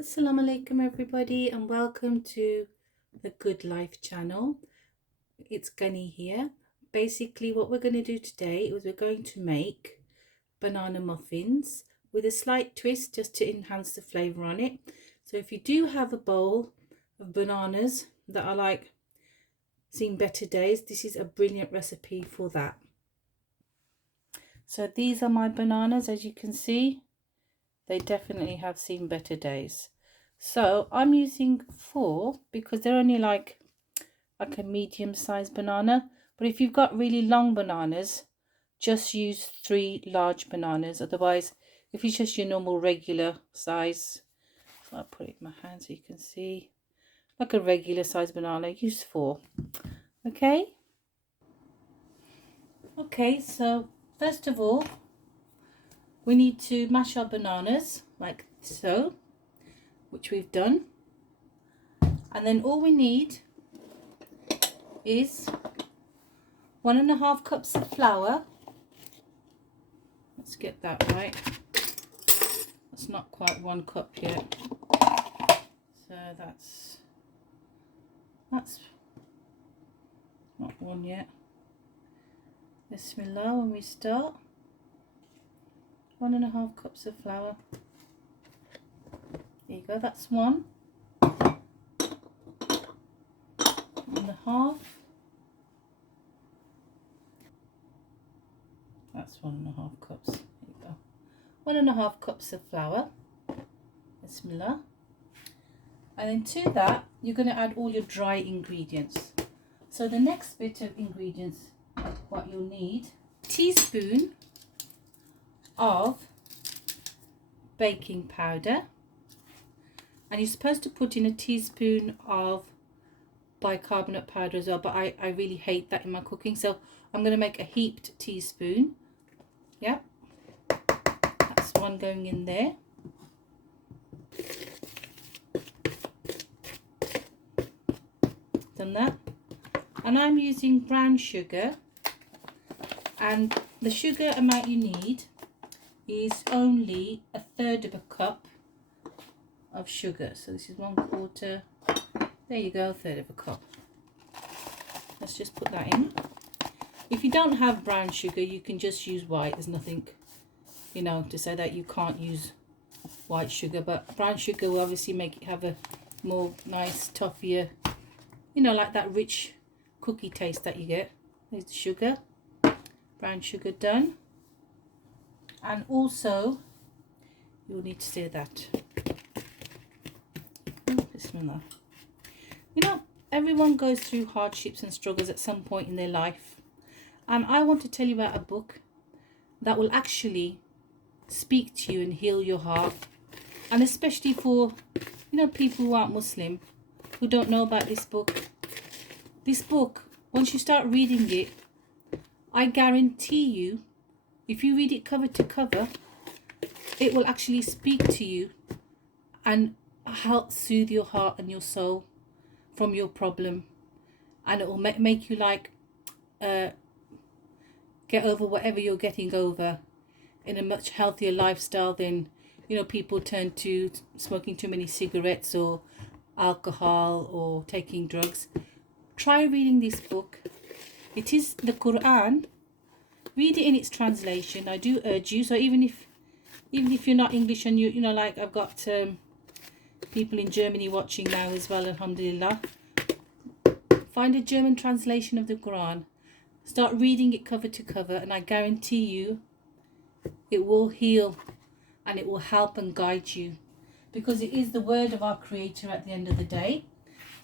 Assalamu alaikum everybody, and welcome to the Good Life channel. It's Gunny here. Basically what we're going to do today is we're going to make banana muffins with a slight twist just to enhance the flavour on it. So if you do have a bowl of bananas that are like seen better days, this is a brilliant recipe for that. So these are my bananas, as you can see. They definitely have seen better days. So I'm using 4 because they're only like a medium-sized banana. But if you've got really long bananas, just use 3 large bananas. Otherwise, if it's just your normal regular size, so I'll put it in my hand so you can see, like a regular size banana, use 4. Okay? Okay, so first of all, we need to mash our bananas like so, which we've done. And then all we need is 1.5 cups of flour. Let's get that right. That's not quite 1 cup yet. So that's not 1 yet. Bismillah, when we start. 1.5 cups of flour. There you go, that's 1. 1.5. That's 1.5 cups. There you go. 1.5 cups of flour. Bismillah. And then to that, you're going to add all your dry ingredients. So the next bit of ingredients, what you'll need, a teaspoon of baking powder. And you're supposed to put in a teaspoon of bicarbonate powder as well, but I really hate that in my cooking, so I'm going to make a heaped teaspoon. Yeah, that's 1 going in there. Done that. And I'm using brown sugar, and the sugar amount you need is only 1/3 of a cup of sugar. So this is 1/4. There you go, 1/3 of a cup. Let's just put that in. If you don't have brown sugar, you can just use white. There's nothing, you know, to say that you can't use white sugar, but brown sugar will obviously make it have a more nice, toffee, you know, like that rich cookie taste that you get. There's the sugar, brown sugar done. And also, you'll need to stir that. Bismillah. You know, everyone goes through hardships and struggles at some point in their life. And I want to tell you about a book that will actually speak to you and heal your heart. And especially for, you know, people who aren't Muslim, who don't know about this book. This book, once you start reading it, I guarantee you, if you read it cover to cover, it will actually speak to you and help soothe your heart and your soul from your problem. And it will make you like get over whatever you're getting over in a much healthier lifestyle than, you know, people turn to smoking too many cigarettes or alcohol or taking drugs. Try reading this book. It is the Quran. Read it in its translation. I do urge you. So even if you're not English and you know, like I've got people in Germany watching now as well, alhamdulillah, find a German translation of the Quran. Start reading it cover to cover, and I guarantee you it will heal and it will help and guide you, because it is the word of our Creator at the end of the day.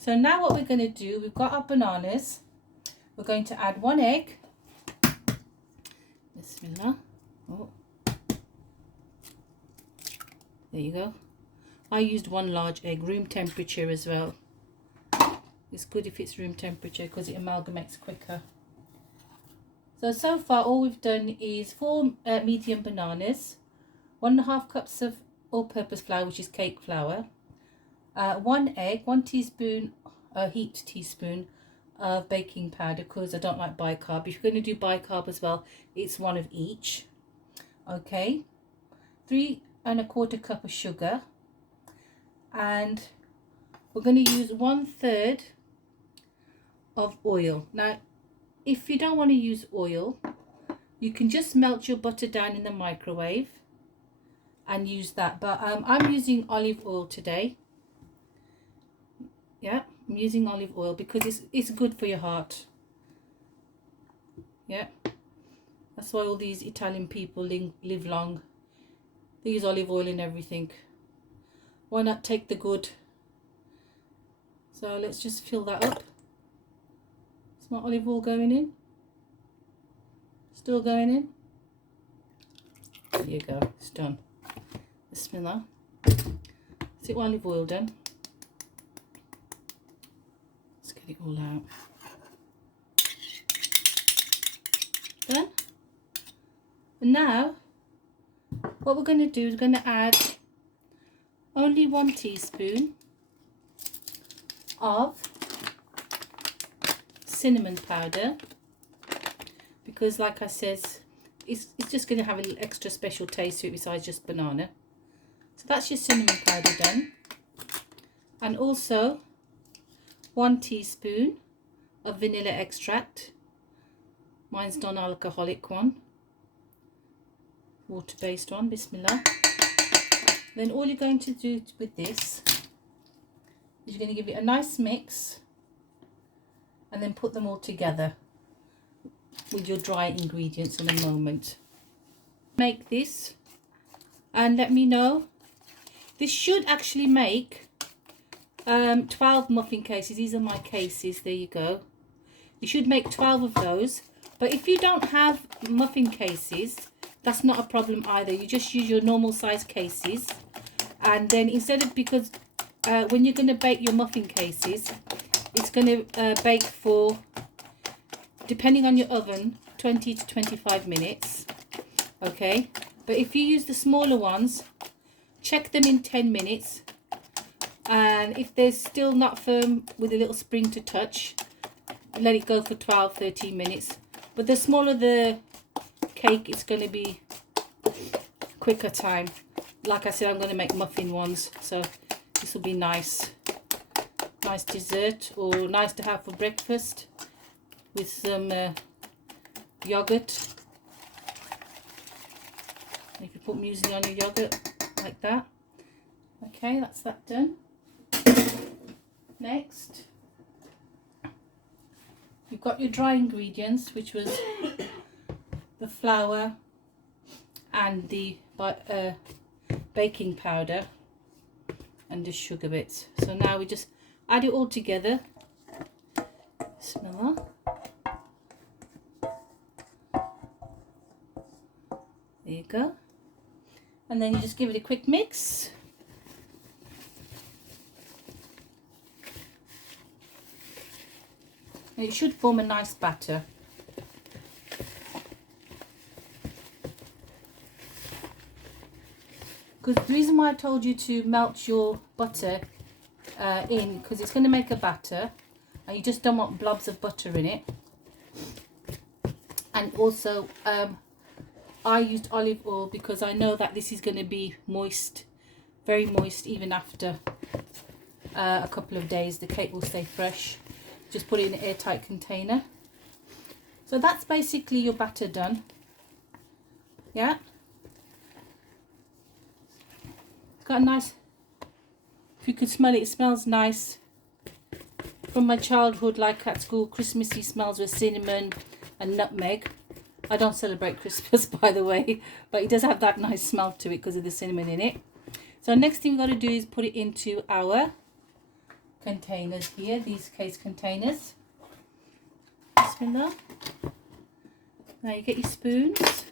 So now what we're going to do, we've got our bananas. We're going to add 1 egg. Bismillah. Oh. There you go. I used 1 large egg, room temperature as well. It's good if it's room temperature because it amalgamates quicker. So far all we've done is 4 medium bananas, 1.5 cups of all-purpose flour, which is cake flour, 1 egg, 1 teaspoon, heaped teaspoon of baking powder, because I don't like bicarb. If you're going to do bicarb as well, it's 1 of each. Okay, 3 1/4 cup of sugar, and we're going to use 1/3 of oil. Now if you don't want to use oil, you can just melt your butter down in the microwave and use that, but I'm using olive oil today. Yeah, I'm using olive oil because it's good for your heart. Yeah, that's why all these Italian people live long. They use olive oil in everything. Why not take the good? So let's just fill that up. Is my olive oil going in? Still going in? There you go, it's done. Bismillah. Is it olive oil done? Let's get it all out. Done. And now what we're going to do is going to add only 1 teaspoon of cinnamon powder, because like I said, it's just going to have a little extra special taste to it besides just banana. So that's your cinnamon powder done. And also 1 teaspoon of vanilla extract. Mine's non-alcoholic one, water-based one. Bismillah. Then all you're going to do with this is you're going to give it a nice mix and then put them all together with your dry ingredients in a moment. Make this and let me know. This should actually make 12 muffin cases. These are my cases. There you go. You should make 12 of those. But if you don't have muffin cases, that's not a problem either. You just use your normal size cases, and then instead of, because when you're going to bake your muffin cases, it's going to bake for, depending on your oven, 20 to 25 minutes. Okay, but if you use the smaller ones, check them in 10 minutes, and if they're still not firm with a little spring to touch, let it go for 12-13 minutes. But the smaller the cake, it's going to be quicker time. Like I said, I'm going to make muffin ones, so this will be nice dessert, or nice to have for breakfast with some yogurt. And if you put muesli on your yogurt like that. Okay, that's that done. Next, you've got your dry ingredients, which was the flour and the baking powder and the sugar bits. So now we just add it all together. Bismillah. There you go. And then you just give it a quick mix. And it should form a nice batter. Because the reason why I told you to melt your butter in, because it's going to make a batter and you just don't want blobs of butter in it. And also I used olive oil because I know that this is going to be moist, very moist, even after a couple of days. The cake will stay fresh. Just put it in an airtight container. So that's basically your batter done. Yeah, it's got a nice, if you could smell it, it smells nice. From my childhood, like at school, Christmassy smells with cinnamon and nutmeg. I don't celebrate Christmas, by the way, but it does have that nice smell to it because of the cinnamon in it. So next thing we've got to do is put it into our containers here, these case containers. Bismillah. Now you get your spoons,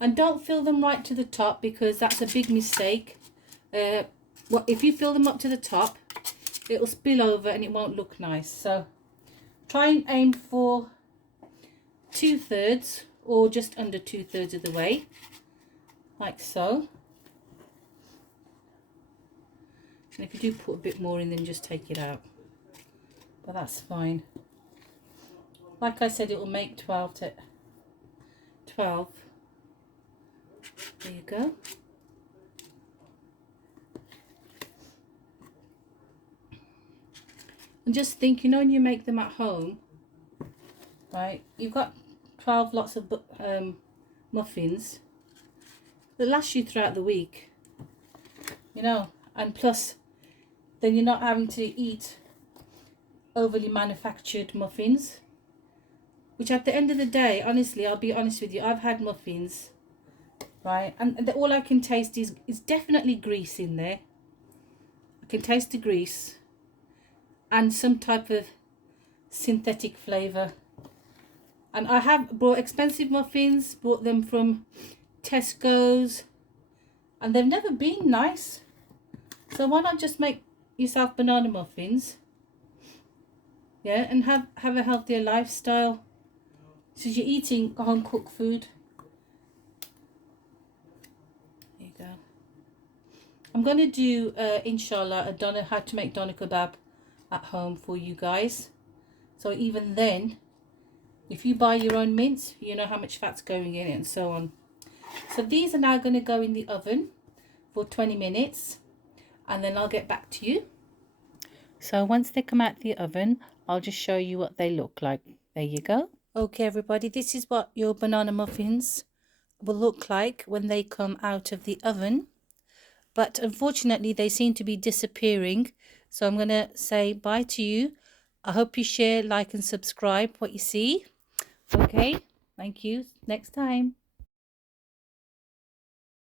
and don't fill them right to the top because that's a big mistake. If you fill them up to the top, it'll spill over and it won't look nice. So try and aim for 2/3 or just under 2/3 of the way, like so. And if you do put a bit more in, then just take it out, but that's fine. Like I said, it will make 12 to 12. There you go. And just think, you know, when you make them at home, right, you've got 12 lots of muffins that last you throughout the week, you know, and plus then you're not having to eat overly manufactured muffins, which at the end of the day, honestly, I'll be honest with you, I've had muffins, right, and all I can taste is definitely grease in there. I can taste the grease and some type of synthetic flavour. And I have bought expensive muffins, bought them from Tesco's, and they've never been nice. So why not just make yourself banana muffins, yeah, and have a healthier lifestyle, so you're eating home cooked food. There you go. I'm going to do inshallah how to make doner kebab at home for you guys. So even then, if you buy your own mince, you know how much fat's going in it and so on. So these are now going to go in the oven for 20 minutes and then I'll get back to you. So once they come out the oven, I'll just show you what they look like. There you go. Okay, everybody, this is what your banana muffins will look like when they come out of the oven. But unfortunately, they seem to be disappearing. So I'm going to say bye to you. I hope you share, like and subscribe what you see. Okay, thank you. Next time.